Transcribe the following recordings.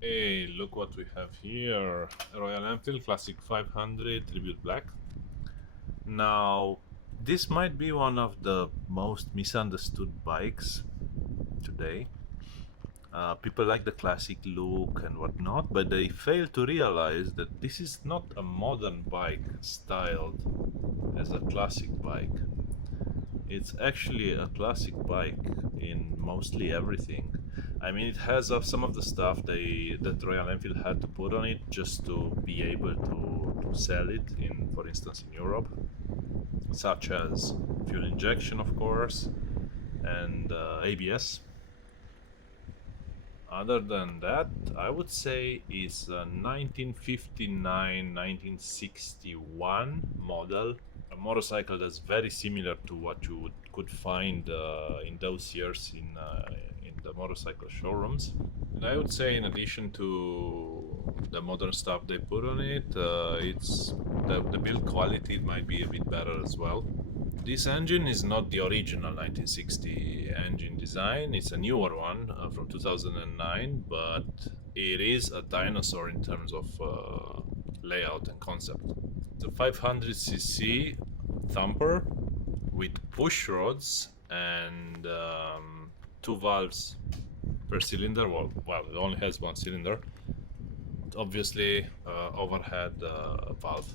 Hey, look what we have here. Royal Enfield Classic 500 Tribute Black. Now, this might be one of the most misunderstood bikes today. People like the classic look and whatnot, but they fail to realize that this is not a modern bike styled as a classic bike. It's actually a classic bike in mostly everything. I mean, it has some of the stuff that Royal Enfield had to put on it just to be able to sell it in, for instance, in Europe, such as fuel injection, of course, and ABS. Other than that, I would say it's a 1959 1961 model, a motorcycle that's very similar to what you could find in those years in the motorcycle showrooms. And I would say, in addition to the modern stuff they put on it, it's the build quality might be a bit better as well. This engine is not the original 1960 engine design, it's a newer one from 2009, but it is a dinosaur in terms of layout and concept. The 500cc thumper with push rods and two valves per cylinder. Well, it only has one cylinder. Obviously, overhead valve,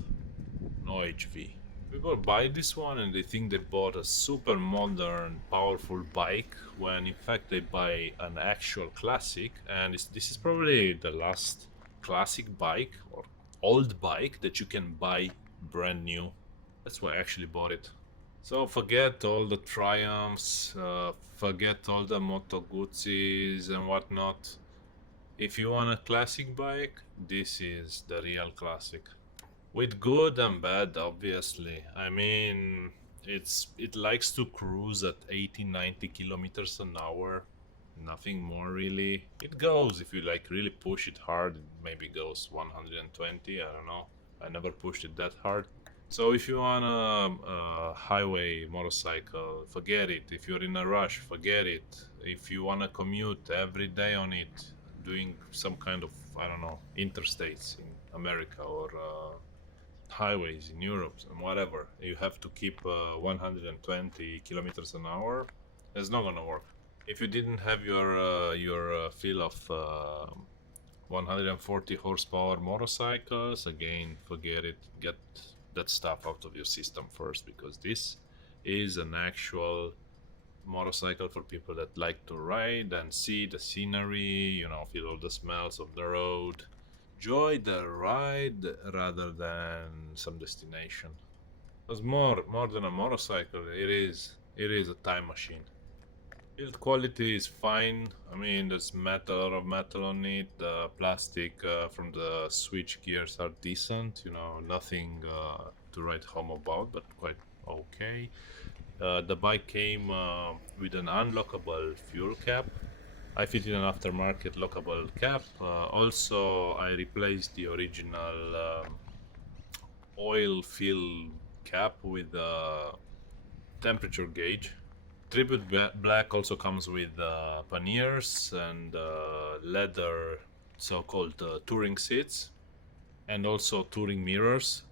no OHV. People buy this one and they think they bought a super modern, powerful bike when in fact they buy an actual classic. And this is probably the last classic bike or old bike that you can buy brand new. That's why I actually bought it. So forget all the Triumphs, forget all the Moto Guzzis and whatnot. If you want a classic bike, this is the real classic. With good and bad, obviously. I mean, it likes to cruise at 80, 90 kilometers an hour. Nothing more really. It goes, if you like really push it hard, it maybe goes 120. I don't know. I never pushed it that hard. So if you want a highway motorcycle, forget it. If you're in a rush, forget it. If you want to commute every day on it, doing some kind of, I don't know, interstates in America or highways in Europe and whatever, you have to keep 120 kilometers an hour. It's not gonna work. If you didn't have your fill of 140 horsepower motorcycles, again, forget it. Get that stuff out of your system first, because this is an actual motorcycle for people that like to ride and see the scenery, feel all the smells of the road, enjoy the ride rather than some destination. Because more than a motorcycle, it is a time machine. Build quality is fine. I mean, there's metal, a lot of metal on it. The plastic from the switch gears are decent. Nothing to write home about, but quite okay. The bike came with an unlockable fuel cap. I fitted an aftermarket lockable cap. Also, I replaced the original oil fill cap with a temperature gauge. Tribute Black also comes with panniers and leather, so-called touring seats, and also touring mirrors.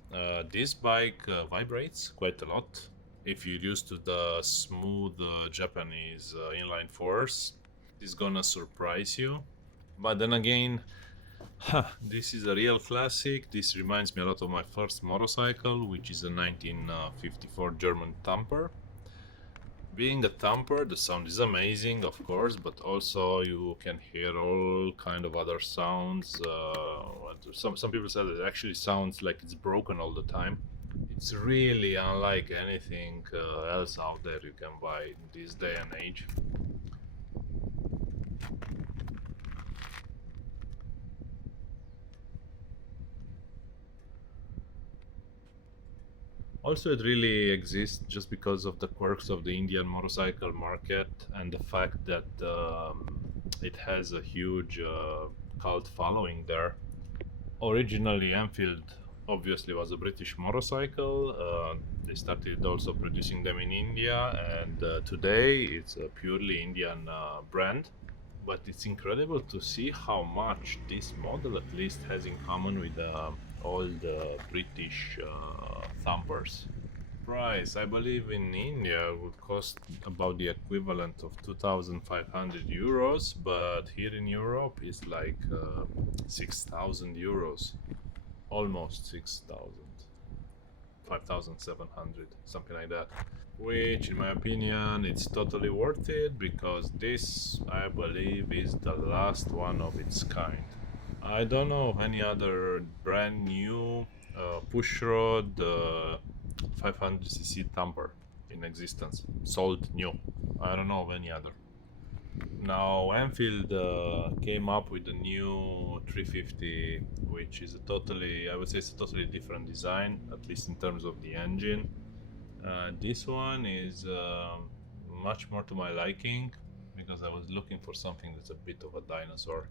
This bike vibrates quite a lot. If you're used to the smooth Japanese inline fours, it's gonna surprise you. But then again, this is a real classic. This reminds me a lot of my first motorcycle, which is a 1954 German Thumper. Being a thumper, the sound is amazing, of course, but also you can hear all kind of other sounds. Some people say that it actually sounds like it's broken all the time. It's really unlike anything else out there you can buy in this day and age. Also, it really exists just because of the quirks of the Indian motorcycle market and the fact that it has a huge cult following there. Originally, Enfield obviously was a British motorcycle. They started also producing them in India, and today it's a purely Indian brand. but it's incredible to see how much this model at least has in common with all the British thumpers. Price, I believe in India would cost about the equivalent of 2,500 euros, but here in Europe it's like 6,000 euros, almost 6,000, 5,700, something like that. Which, in my opinion, it's totally worth it because this, I believe, is the last one of its kind. I don't know of any other brand new pushrod 500cc thumper in existence, sold new. I don't know of any other. Now Enfield came up with a new 350, which is a totally, I would say, it's a totally different design, at least in terms of the engine. This one is much more to my liking because I was looking for something that's a bit of a dinosaur.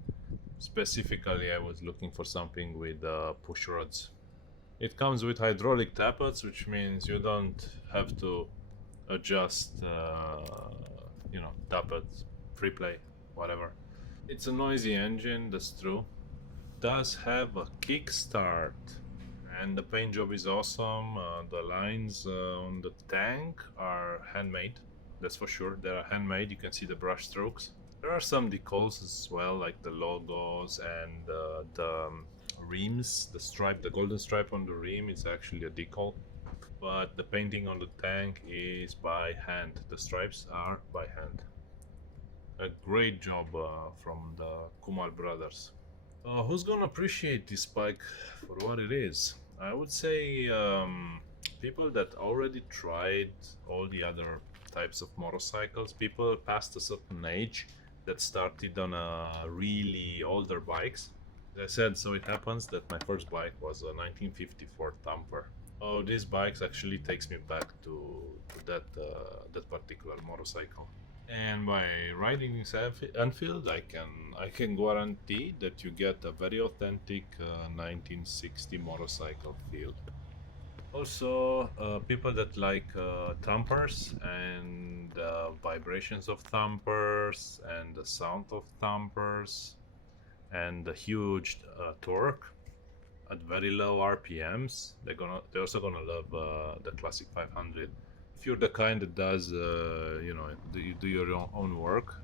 Specifically, I was looking for something with push rods. It comes with hydraulic tappets, which means you don't have to adjust, tappets, free play, whatever. It's a noisy engine, that's true. Does have a kickstart, and the paint job is awesome. The lines on the tank are handmade, that's for sure. They are handmade, you can see the brush strokes. There are some decals as well, like the logos and the rims, the golden stripe on the rim is actually a decal. But the painting on the tank is by hand. The stripes are by hand. A great job from the Kumar brothers. Who's gonna appreciate this bike for what it is? I would say people that already tried all the other types of motorcycles, people past a certain age that started on really older bikes. As I said, so it happens that my first bike was a 1954 Thumper. Oh, this bike actually takes me back to that particular motorcycle. And by riding this Enfield, I can guarantee that you get a very authentic 1960 motorcycle feel. Also, people that like thumpers and vibrations of thumpers and the sound of thumpers and the huge torque at very low RPMs, they're also gonna love the Classic 500. If you're the kind that does, you do your own work,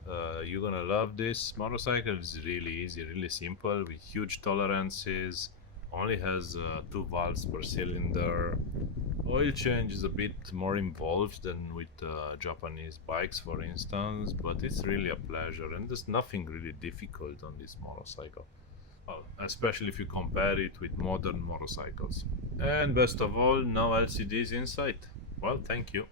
you're gonna love this motorcycle. It's really easy, really simple, with huge tolerances. Only has 2 valves per cylinder. Oil change is a bit more involved than with Japanese bikes, for instance, but it's really a pleasure, and there's nothing really difficult on this motorcycle. Well, especially if you compare it with modern motorcycles. And best of all, no LCDs inside. Well, thank you.